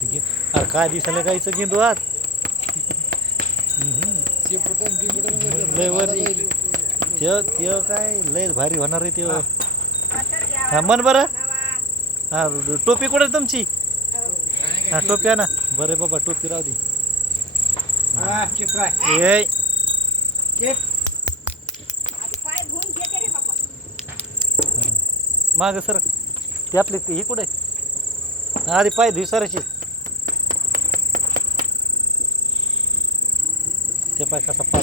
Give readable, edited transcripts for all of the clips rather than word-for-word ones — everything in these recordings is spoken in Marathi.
अरे काय दिसायला गायचं गेंदू आज लय वरी त्यो काय लय भारी होणार आहे त्यो. हा मन बरं. हा टोपी कुठे तुमची? हा टोपी आहे ना. बरं बाबा टोपी राहू दे. माग सर ते आपले ही कुठे आधी पाय धुसरायची ते पाय कसा पाय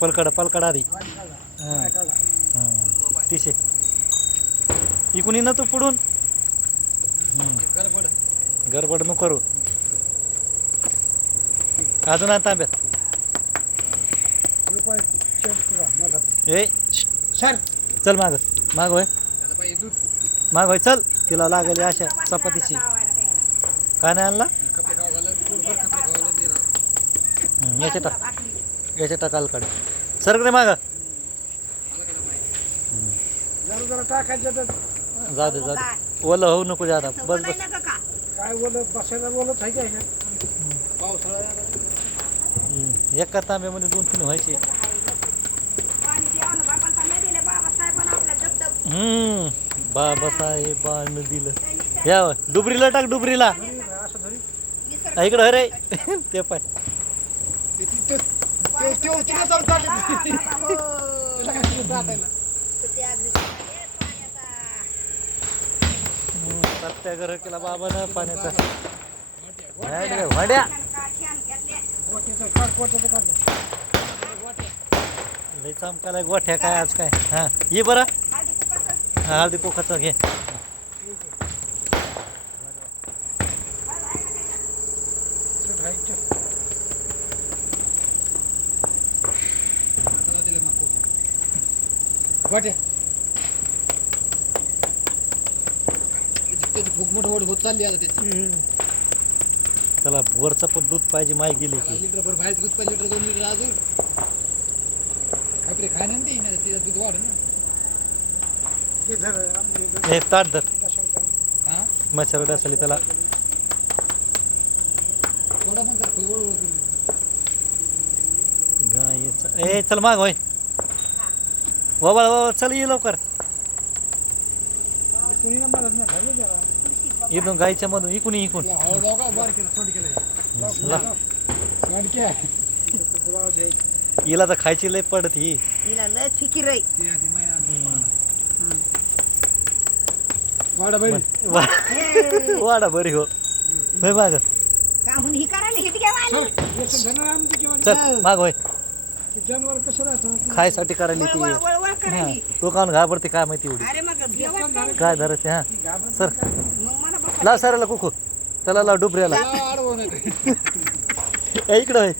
पलकड आधी. तिशे इकून ना तू पुढून गडबड नको करू. अजून आ तांब्यात ए चल माग माग होय माग होय चल. तिला लागली अशा चपातीची काय नाही आणला याच्या टाकाल काढ सरकडे माग जाऊ दे ओलं होऊ नको जाता बस बस काय बसायला बोलत आहे काय एका तांब्यामध्ये 2-3 व्हायचे. बाबासाहेबांनी दिलं या डुबरीला टाक डुबरीला इकडं अरे ते पाय सत्याग्रह केला बाबानं पाण्याचा भाड्या लय चमकाला गोठ्या काय आज काय. हा ये बरं हळदी पोखाचं घे. खूप मोठं होत चालली आता त्याची. त्याला वरचं पण दूध पाहिजे माय गेली की लिटर भर बाहेर दूध 5 लिटर 2 लिटर अजून आपले खाय ना ते दूध वाढ ना. हे ताट धर मच्छर असेल त्याला गायचं ए चल माग होय बाबा चल ये लवकर. इथून गायच्या मधून इकून हिला तर खायची लय पडत ही फिकीर आहे. वाडा बरी हो माग चल माग होय जनावर कसं राहतं खायसाठी करायली ती तो काऊन घाबरते काय माहिती एवढी काय धरायचे. हा सर लाव सराला कुकू त्याला लाव डुबऱ्याला इकडं होय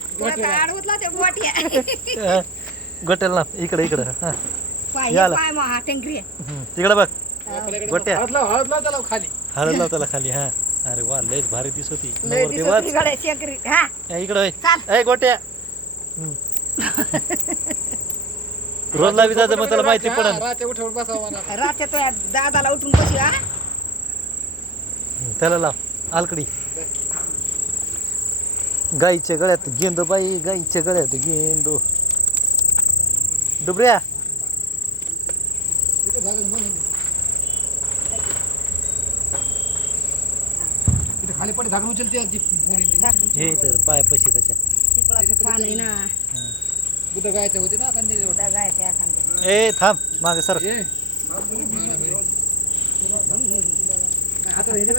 गोट्याला लाव इकडं तिकडं बघ गोट्या हळद लाव त्याला खाली. हा अरे वा लयच भारी दिसत होती इकडं होय गोट्या रोज लावी जायचं मग त्याला माहिती पडेल. रात्री तो दादाला उठून बशी हा त्याला लाव आलकडी गाईच्या गळ्यात गेंदो बाई गाईच्या गळ्यात गेंदो डुबऱ्या खाली पडे झाकून उचलते हे तर पाय पशी त्याच्या पिपळाचं पान आहे ना दूध गायचं होते ना ए थांब माग सर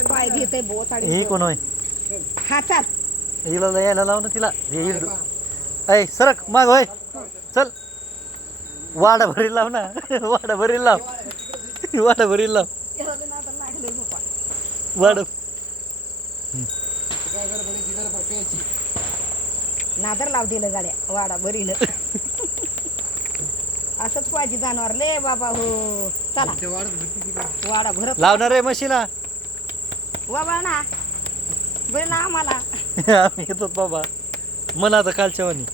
पाय घेते बोत ही कोण होय हा चाल हिला यायला लाव ना तिला ऐ सरक माग होय चल वाडा भरील लाव ना वाडा भरील लाव वाडा नादर लाव दिलं गाड्या वाडा बरीन असंच पाहिजे जनावर ले बाबा हो चला वाडा भरत लावणार आहे म्हशीला बाबा ना बरं ना आम्हाला आम्ही येतो बाबा मन आता कालच्या वाणी